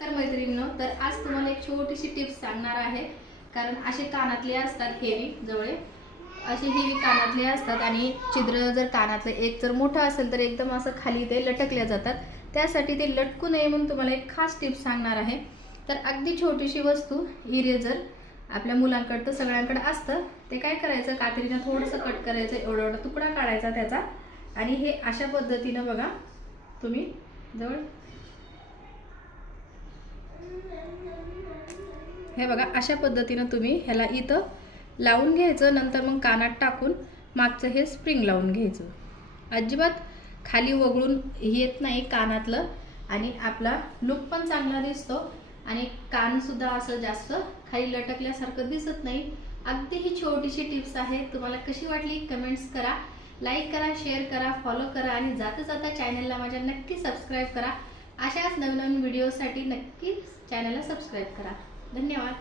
तर मैत्रिणींनो, तर आज तुम्हाला एक छोटीशी टिप्स सांगणार आहे। कारण असे कानातले असतात हेवी जवळे, असे हेवी कानातले असतात आणि छिद्र जर कानातले एक जर मोठा असेल तर एकदम असं खाली ते लटकल्या जातात। त्यासाठी ते लटकू नये म्हणून तुम्हाला एक खास टिप्स सांगणार आहे। तर अगदी छोटीशी वस्तू इरेजर आपल्या मुलांकडे तर सगळ्यांकडे असतं। ते काय करायचं, कात्रीने थोडंसं कट करायचं, एवढा तुकडा काढायचा त्याचा आणि हे अशा पद्धतीने बघा तुम्ही जवळ हे बघा अशा पद्धतीने तुम्ही ह्याला इथं लावून घ्यायचं। नंतर मग कानात टाकून मागचं हे स्प्रिंग लावून घ्यायचं। अजिबात खाली वगळून येत नाही कानातलं आणि आपला लुक पण चांगला दिसतो आणि कान सुद्धा असं जास्त खाली लटकल्यासारखं दिसत नाही। अगदी ही छोटीशी टिप्स आहे। तुम्हाला कशी वाटली कमेंट्स करा, लाईक करा, शेअर करा, फॉलो करा आणि जाता जाता चॅनलला माझ्या नक्की सबस्क्राइब करा। अशाच नवनवीन व्हिडिओसाठी नक्की चॅनलला सबस्क्राइब करा। धन्यवाद।